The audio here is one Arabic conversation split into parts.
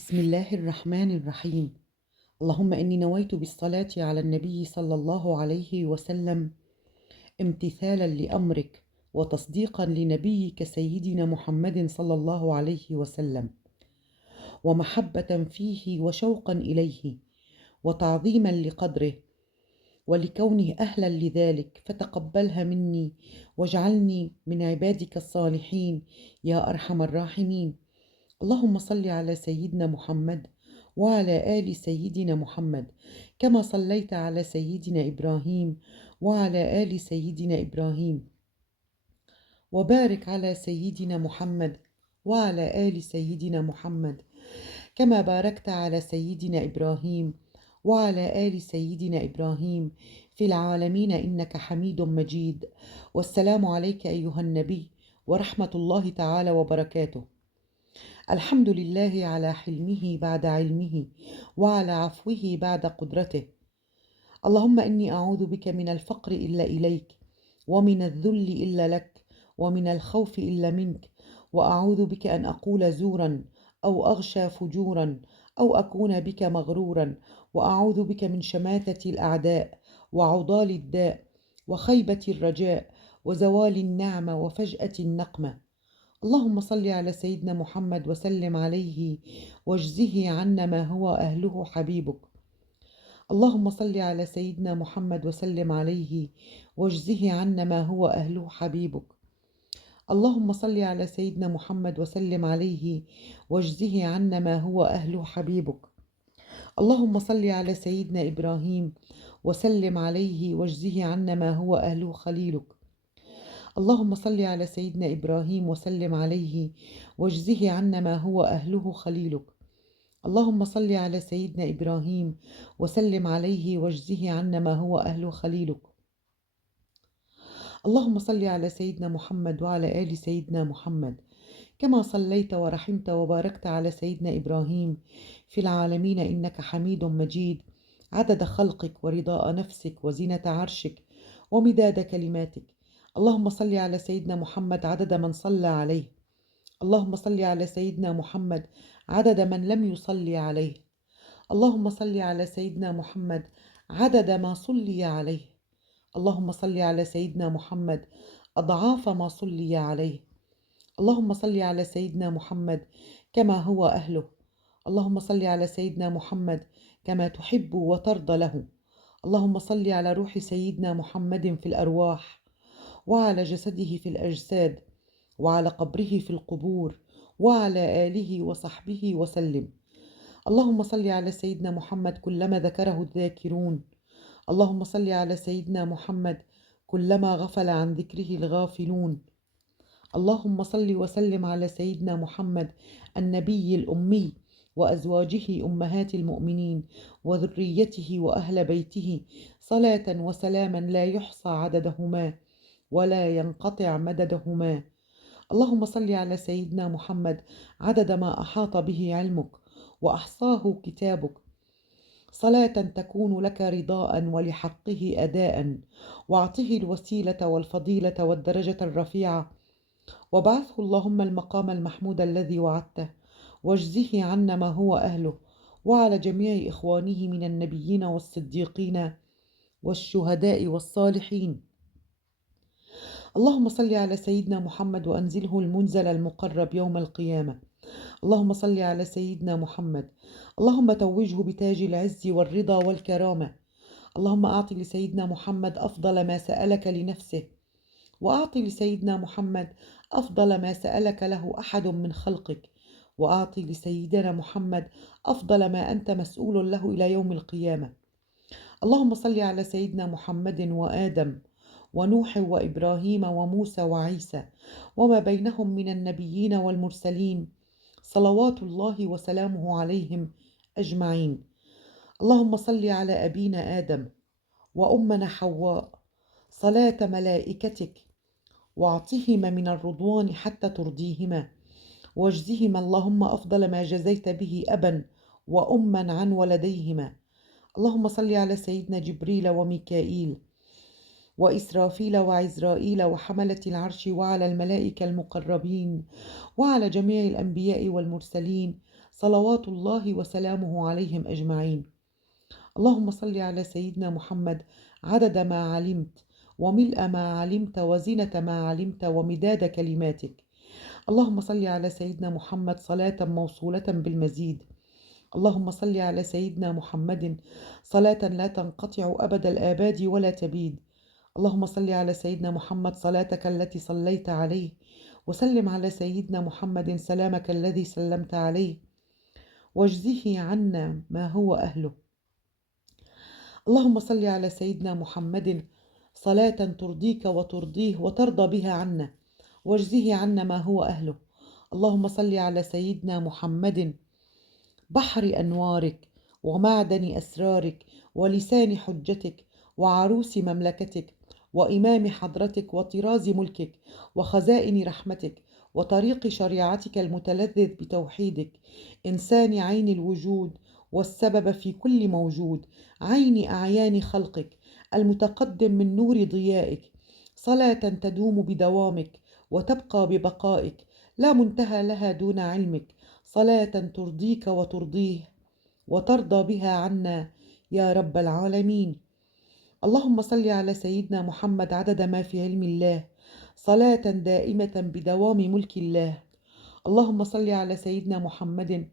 بسم الله الرحمن الرحيم. اللهم إني نويت بالصلاة على النبي صلى الله عليه وسلم امتثالا لأمرك وتصديقا لنبيك سيدنا محمد صلى الله عليه وسلم، ومحبة فيه وشوقا إليه وتعظيما لقدره ولكونه أهلا لذلك، فتقبلها مني واجعلني من عبادك الصالحين يا أرحم الراحمين. اللهم صل على سيدنا محمد وعلى آل سيدنا محمد كما صليت على سيدنا إبراهيم وعلى آل سيدنا إبراهيم، وبارك على سيدنا محمد وعلى آل سيدنا محمد كما باركت على سيدنا إبراهيم وعلى آل سيدنا إبراهيم في العالمين إنك حميد مجيد. والسلام عليك أيها النبي ورحمة الله تعالى وبركاته. الحمد لله على حلمه بعد علمه وعلى عفوه بعد قدرته. اللهم إني أعوذ بك من الفقر إلا إليك، ومن الذل إلا لك، ومن الخوف إلا منك، وأعوذ بك أن أقول زورا أو أغشى فجورا أو أكون بك مغرورا، وأعوذ بك من شماتة الأعداء وعضال الداء وخيبة الرجاء وزوال النعمة وفجأة النقمة. اللهم صل على سيدنا محمد وسلم عليه واجزه عنا ما هو أهله حبيبك. اللهم صل على سيدنا محمد وسلم عليه واجزه عنا ما هو أهله حبيبك. اللهم صل على سيدنا محمد وسلم عليه واجزه عنا ما هو أهله حبيبك. اللهم صل على سيدنا إبراهيم وسلم عليه واجزه عنا ما هو أهله خليلك. اللهم صل على سيدنا إبراهيم وسلم عليه واجزه عنا ما هو أهله خليلك. اللهم صل على سيدنا إبراهيم وسلم عليه واجزه عنا ما هو أهله خليلك. اللهم صل على سيدنا محمد وعلى آل سيدنا محمد كما صليت ورحمت وباركت على سيدنا إبراهيم في العالمين إنك حميد مجيد، عدد خلقك ورضاء نفسك وزينة عرشك ومداد كلماتك. اللهم صل على سيدنا محمد عدد من صلى عليه. اللهم صل على سيدنا محمد عدد من لم يصلي عليه. اللهم صل على سيدنا محمد عدد ما صلي عليه. اللهم صل على سيدنا محمد أضعاف ما صلي عليه. اللهم صل على سيدنا محمد كما هو أهله. اللهم صل على سيدنا محمد كما تحب وترضى له. اللهم صل على روح سيدنا محمد في الأرواح، وعلى جسده في الأجساد، وعلى قبره في القبور، وعلى آله وصحبه وسلم. اللهم صل على سيدنا محمد كلما ذكره الذاكرون. اللهم صل على سيدنا محمد كلما غفل عن ذكره الغافلون. اللهم صل وسلم على سيدنا محمد النبي الأمي وأزواجه أمهات المؤمنين وذريته وأهل بيته صلاة وسلاما لا يحصى عددهما ولا ينقطع مددهما. اللهم صل على سيدنا محمد عدد ما أحاط به علمك وأحصاه كتابك، صلاة تكون لك رضاء ولحقه أداء، واعطه الوسيلة والفضيلة والدرجة الرفيعة، وابعثه اللهم المقام المحمود الذي وعدته، واجزه عنا ما هو أهله، وعلى جميع إخوانه من النبيين والصديقين والشهداء والصالحين. اللهم صل على سيدنا محمد وأنزله المنزل المقرب يوم القيامة. اللهم صل على سيدنا محمد. اللهم توجه بتاج العز والرضا والكرامة. اللهم أعط لسيدنا محمد أفضل ما سألك لنفسه، وأعط لسيدنا محمد أفضل ما سألك له أحد من خلقك، وأعط لسيدنا محمد أفضل ما أنت مسؤول له إلى يوم القيامة. اللهم صل على سيدنا محمد وآدم ونوح وإبراهيم وموسى وعيسى وما بينهم من النبيين والمرسلين، صلوات الله وسلامه عليهم أجمعين. اللهم صل على أبينا آدم وأمنا حواء صلاة ملائكتك، واعطهما من الرضوان حتى ترضيهما، واجزهما اللهم أفضل ما جزيت به أبا وأما عن ولديهما. اللهم صل على سيدنا جبريل وميكائيل وإسرافيل وعزرائيل وحملة العرش وعلى الملائكة المقربين وعلى جميع الأنبياء والمرسلين، صلوات الله وسلامه عليهم أجمعين. اللهم صل على سيدنا محمد عدد ما علمت وملء ما علمت وزنة ما علمت ومداد كلماتك. اللهم صل على سيدنا محمد صلاة موصولة بالمزيد. اللهم صل على سيدنا محمد صلاة لا تنقطع أبد الآباد ولا تبيد. اللهم صل على سيدنا محمد صلاتك التي صليت عليه، وسلم على سيدنا محمد سلامك الذي سلمت عليه، واجزه عنا ما هو أهله. اللهم صل على سيدنا محمد صلاة ترضيك وترضيه وترضى بها عنا، واجزه عنا ما هو أهله. اللهم صل على سيدنا محمد بحر أنوارك ومعدن أسرارك ولسان حجتك وعروس مملكتك وإمام حضرتك وطراز ملكك وخزائن رحمتك وطريق شريعتك المتلذذ بتوحيدك، إنسان عين الوجود والسبب في كل موجود، عين أعيان خلقك، المتقدم من نور ضيائك، صلاة تدوم بدوامك وتبقى ببقائك، لا منتهى لها دون علمك، صلاة ترضيك وترضيه وترضى بها عنا يا رب العالمين. اللهم صل على سيدنا محمد عدد ما في علم الله، صلاة دائمة بدوام ملك الله. اللهم صل على سيدنا محمد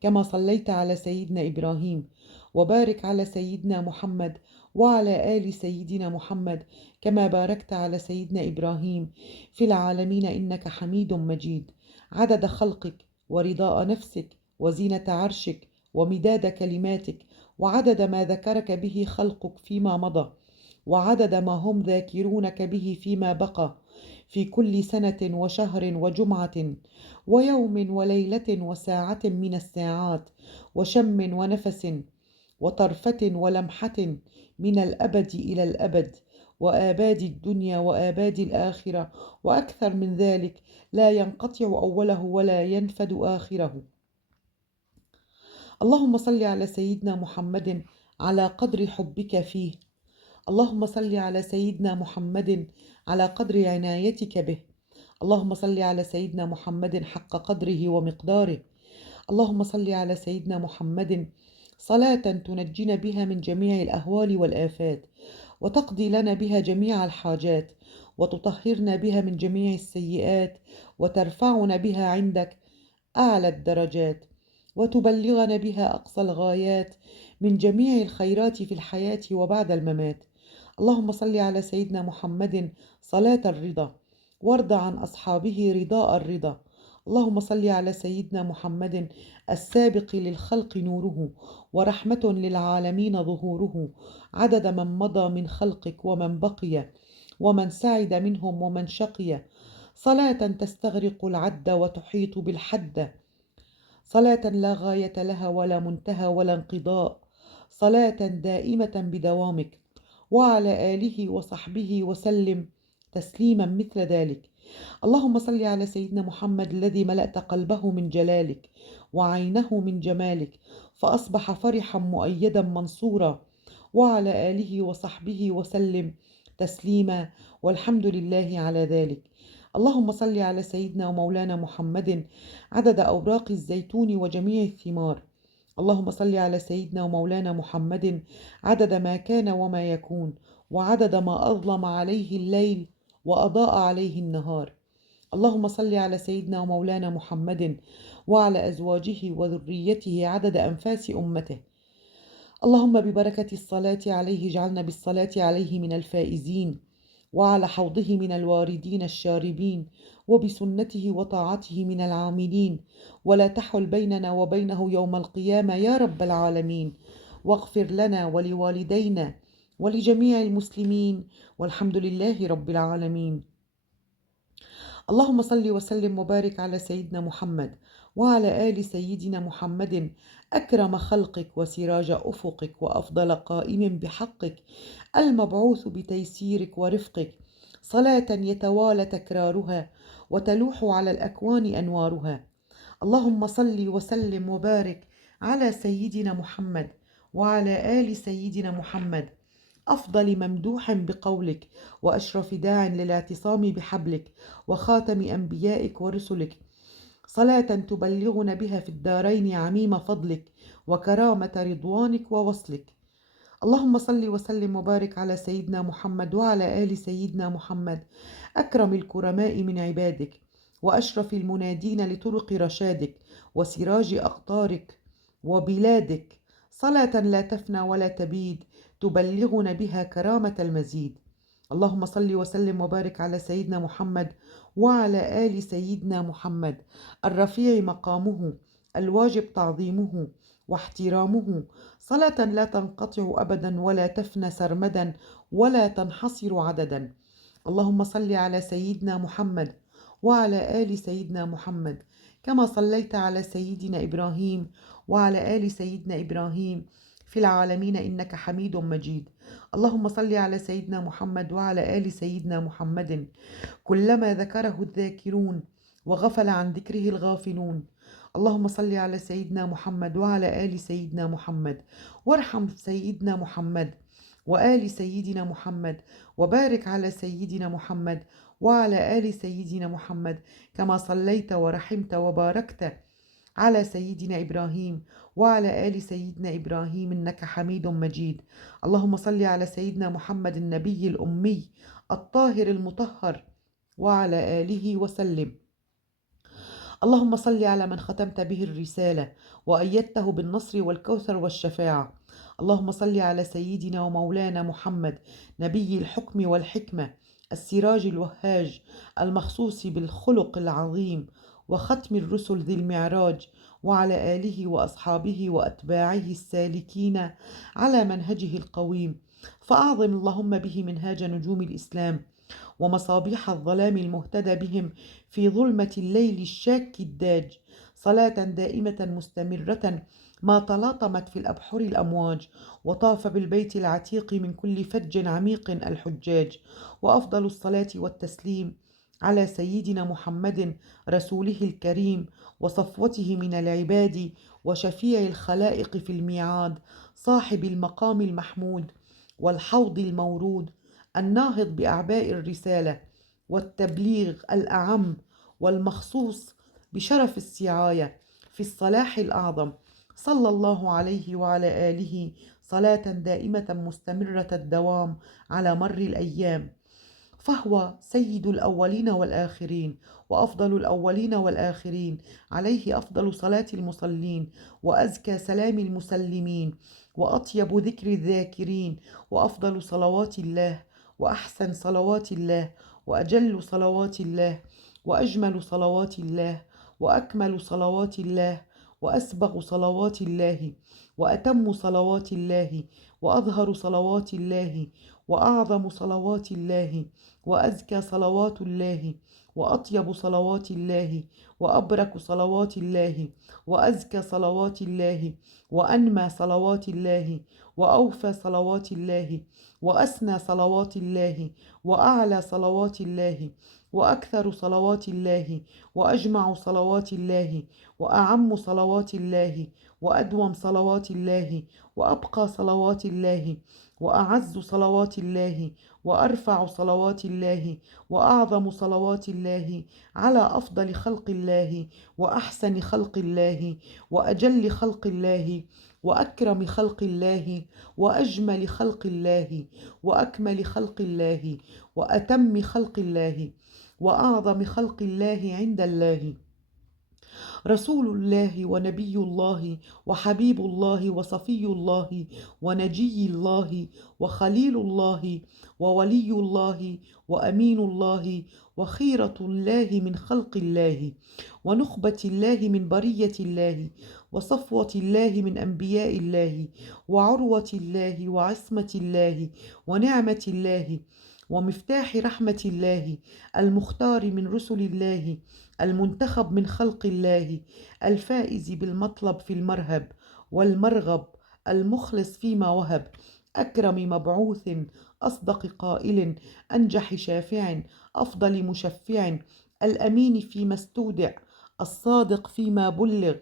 كما صليت على سيدنا إبراهيم، وبارك على سيدنا محمد وعلى آل سيدنا محمد كما باركت على سيدنا إبراهيم في العالمين إنك حميد مجيد، عدد خلقك ورضاء نفسك وزينة عرشك ومداد كلماتك، وعدد ما ذكرك به خلقك فيما مضى، وعدد ما هم ذاكرونك به فيما بقى، في كل سنة وشهر وجمعة ويوم وليلة وساعة من الساعات، وشم ونفس وطرفة ولمحة من الأبد إلى الأبد، وآباد الدنيا وآباد الآخرة، وأكثر من ذلك لا ينقطع أوله ولا ينفد آخره. اللهم صل على سيدنا محمد على قدر حبك فيه. اللهم صل على سيدنا محمد على قدر عنايتك به. اللهم صل على سيدنا محمد حق قدره ومقداره. اللهم صل على سيدنا محمد صلاة تنجينا بها من جميع الأهوال والآفات، وتقضي لنا بها جميع الحاجات، وتطهرنا بها من جميع السيئات، وترفعنا بها عندك أعلى الدرجات، وتبلغنا بها أقصى الغايات من جميع الخيرات في الحياة وبعد الممات. اللهم صل على سيدنا محمد صلاة الرضا، وارض عن أصحابه رضاء الرضا. اللهم صل على سيدنا محمد السابق للخلق نوره، ورحمة للعالمين ظهوره، عدد من مضى من خلقك ومن بقي، ومن سعد منهم ومن شقي، صلاة تستغرق العد وتحيط بالحد، صلاة لا غاية لها ولا منتهى ولا انقضاء، صلاة دائمة بدوامك، وعلى آله وصحبه وسلم تسليما مثل ذلك. اللهم صل على سيدنا محمد الذي ملأت قلبه من جلالك وعينه من جمالك، فأصبح فرحا مؤيدا منصورا، وعلى آله وصحبه وسلم تسليما، والحمد لله على ذلك. اللهم صل على سيدنا ومولانا محمد عدد أوراق الزيتون وجميع الثمار. اللهم صل على سيدنا ومولانا محمد عدد ما كان وما يكون، وعدد ما أظلم عليه الليل وأضاء عليه النهار. اللهم صل على سيدنا ومولانا محمد وعلى أزواجه وذريته عدد أنفاس أمته. اللهم ببركة الصلاة عليه اجعلنا بالصلاة عليه من الفائزين، وعلى حوضه من الواردين الشاربين، وبسنته وطاعته من العاملين، ولا تحل بيننا وبينه يوم القيامة يا رب العالمين، واغفر لنا ولوالدينا ولجميع المسلمين، والحمد لله رب العالمين. اللهم صل وسلم وبارك على سيدنا محمد وعلى آل سيدنا محمد أكرم خلقك وسراج أفقك وأفضل قائم بحقك المبعوث بتيسيرك ورفقك، صلاة يتوالى تكرارها وتلوح على الأكوان أنوارها. اللهم صل وسلم وبارك على سيدنا محمد وعلى آل سيدنا محمد أفضل ممدوح بقولك، وأشرف داع للاعتصام بحبلك، وخاتم أنبيائك ورسلك، صلاة تبلغنا بها في الدارين عميم فضلك وكرامة رضوانك ووصلك. اللهم صل وسلم وبارك على سيدنا محمد وعلى آل سيدنا محمد، أكرم الكرماء من عبادك وأشرف المنادين لطرق رشادك وسراج أقطارك وبلادك، صلاة لا تفنى ولا تبيد تبلغنا بها كرامة المزيد. اللهم صل وسلم وبارك على سيدنا محمد وعلى آل سيدنا محمد، الرفيع مقامه الواجب تعظيمه واحترامه، صلاة لا تنقطع أبدا ولا تفنى سرمدا ولا تنحصر عددا. اللهم صل على سيدنا محمد وعلى آل سيدنا محمد كما صليت على سيدنا إبراهيم وعلى آل سيدنا إبراهيم في العالمين إنك حميد مجيد. اللهم صل على سيدنا محمد وعلى آل سيدنا محمد كلما ذكره الذاكرون وغفل عن ذكره الغافلون. اللهم صل على سيدنا محمد وعلى آل سيدنا محمد وارحم سيدنا محمد وآل سيدنا محمد وبارك على سيدنا محمد وعلى آل سيدنا محمد كما صليت ورحمت وباركت على سيدنا إبراهيم وعلى آل سيدنا إبراهيم إنك حميد مجيد. اللهم صل على سيدنا محمد النبي الأمي الطاهر المطهر وعلى آله وسلم. اللهم صل على من ختمت به الرسالة وأيدته بالنصر والكوثر والشفاعة. اللهم صل على سيدنا ومولانا محمد نبي الحكم والحكمة، السراج الوهاج المخصوص بالخلق العظيم وختم الرسل ذي المعراج، وعلى آله وأصحابه وأتباعه السالكين على منهجه القويم، فأعظم اللهم به منهاج نجوم الإسلام ومصابيح الظلام المهتدى بهم في ظلمة الليل الشاك الداج، صلاة دائمة مستمرة ما تلاطمت في الأبحر الأمواج وطاف بالبيت العتيق من كل فج عميق الحجاج. وأفضل الصلاة والتسليم على سيدنا محمد رسوله الكريم وصفوته من العباد وشفيع الخلائق في الميعاد، صاحب المقام المحمود والحوض المورود، الناهض بأعباء الرسالة والتبليغ الأعم والمخصوص بشرف السعاية في الصلاح الأعظم، صلى الله عليه وعلى آله صلاة دائمة مستمرة الدوام على مر الأيام، فهو سيد الأولين والآخرين وأفضل الأولين والآخرين، عليه أفضل صلاة المصلين وأزكى سلام المسلمين وأطيب ذكر الذاكرين، وأفضل صلوات الله وأحسن صلوات الله وأجل صلوات الله وأجمل صلوات الله وأكمل صلوات الله وأسبغ صلوات الله وأتم صلوات الله وأظهر صلوات الله وأعظم صلوات الله وأزكى صلوات الله وأطيب صلوات الله وأبرك صلوات الله وأزكى صلوات الله وأنمى صلوات الله وأوفى صلوات الله وأسنى صلوات الله وأعلى صلوات الله وأكثر صلوات الله وأجمع صلوات الله وأعم صلوات الله وأدوم صلوات الله وأبقى صلوات الله وأعز صلوات الله وأرفع صلوات الله وأعظم صلوات الله على أفضل خلق الله وأحسن خلق الله وأجل خلق الله وأكرم خلق الله وأجمل خلق الله وأكمل خلق الله وأتم خلق الله وأعظم خلق الله عند الله، رسول الله ونبي الله وحبيب الله وصفي الله ونجي الله وخليل الله وولي الله وأمين الله وخيرة الله من خلق الله ونخبة الله من برية الله وصفوة الله من أنبياء الله وعروة الله وعصمة الله ونعمة الله ومفتاح رحمة الله، المختار من رسل الله، المنتخب من خلق الله، الفائز بالمطلب في المرهب والمرغب، المخلص فيما وهب، أكرم مبعوث، أصدق قائل، أنجح شافع، أفضل مشفع، الأمين فيما استودع، الصادق فيما بلغ،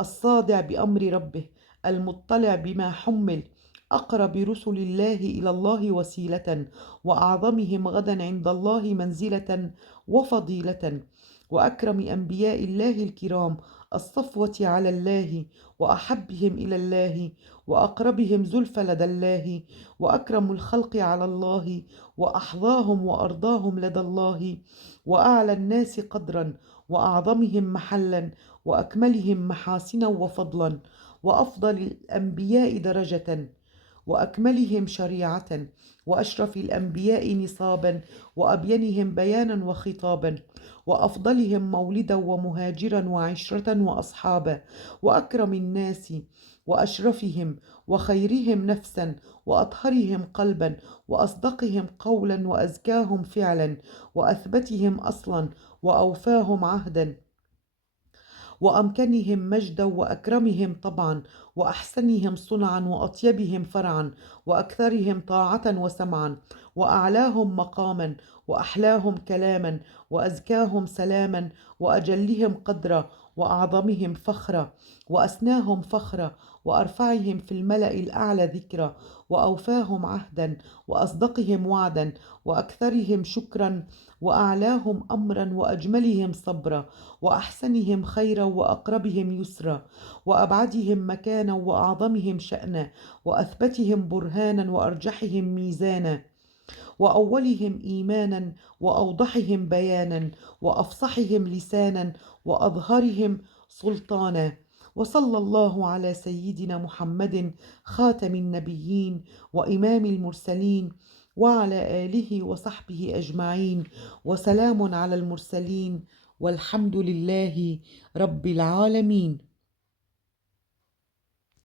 الصادع بأمر ربه، المطلع بما حمل، أقرب رسل الله إلى الله وسيلة وأعظمهم غدا عند الله منزلة وفضيلة، وأكرم أنبياء الله الكرام، الصفوة على الله، وأحبهم إلى الله، وأقربهم زلفى لدى الله، وأكرم الخلق على الله، وأحظاهم وأرضاهم لدى الله، وأعلى الناس قدرا، وأعظمهم محلا، وأكملهم محاسنا وفضلا، وأفضل الأنبياء درجة، وأكملهم شريعة، وأشرف الأنبياء نصابا، وأبينهم بيانا وخطابا، وأفضلهم مولدا ومهاجرا وعشرة وأصحابا، وأكرم الناس وأشرفهم وخيرهم نفسا، وأطهرهم قلبا، وأصدقهم قولا، وأزكاهم فعلا، وأثبتهم أصلا، وأوفاهم عهدا، وأمكنهم مجدا، وأكرمهم طبعا، وأحسنهم صنعا، وأطيبهم فرعا، وأكثرهم طاعة وسمعا، وأعلاهم مقاما، وأحلاهم كلاما، وأزكاهم سلاما، وأجلهم قدرا، وأعظمهم فخرا، وأسناهم فخرا، وأرفعهم في الملأ الأعلى ذكرا، وأوفاهم عهدا، وأصدقهم وعدا، وأكثرهم شكرا، وأعلاهم أمرا، وأجملهم صبرا، وأحسنهم خيرا، وأقربهم يسرا، وأبعدهم مكانا، وأعظمهم شأنا، وأثبتهم برهانا، وأرجحهم ميزانا، وأولهم إيمانا، وأوضحهم بيانا، وأفصحهم لسانا، وأظهرهم سلطانا. وصلى الله على سيدنا محمد خاتم النبيين وإمام المرسلين، وعلى آله وصحبه أجمعين، وسلام على المرسلين، والحمد لله رب العالمين.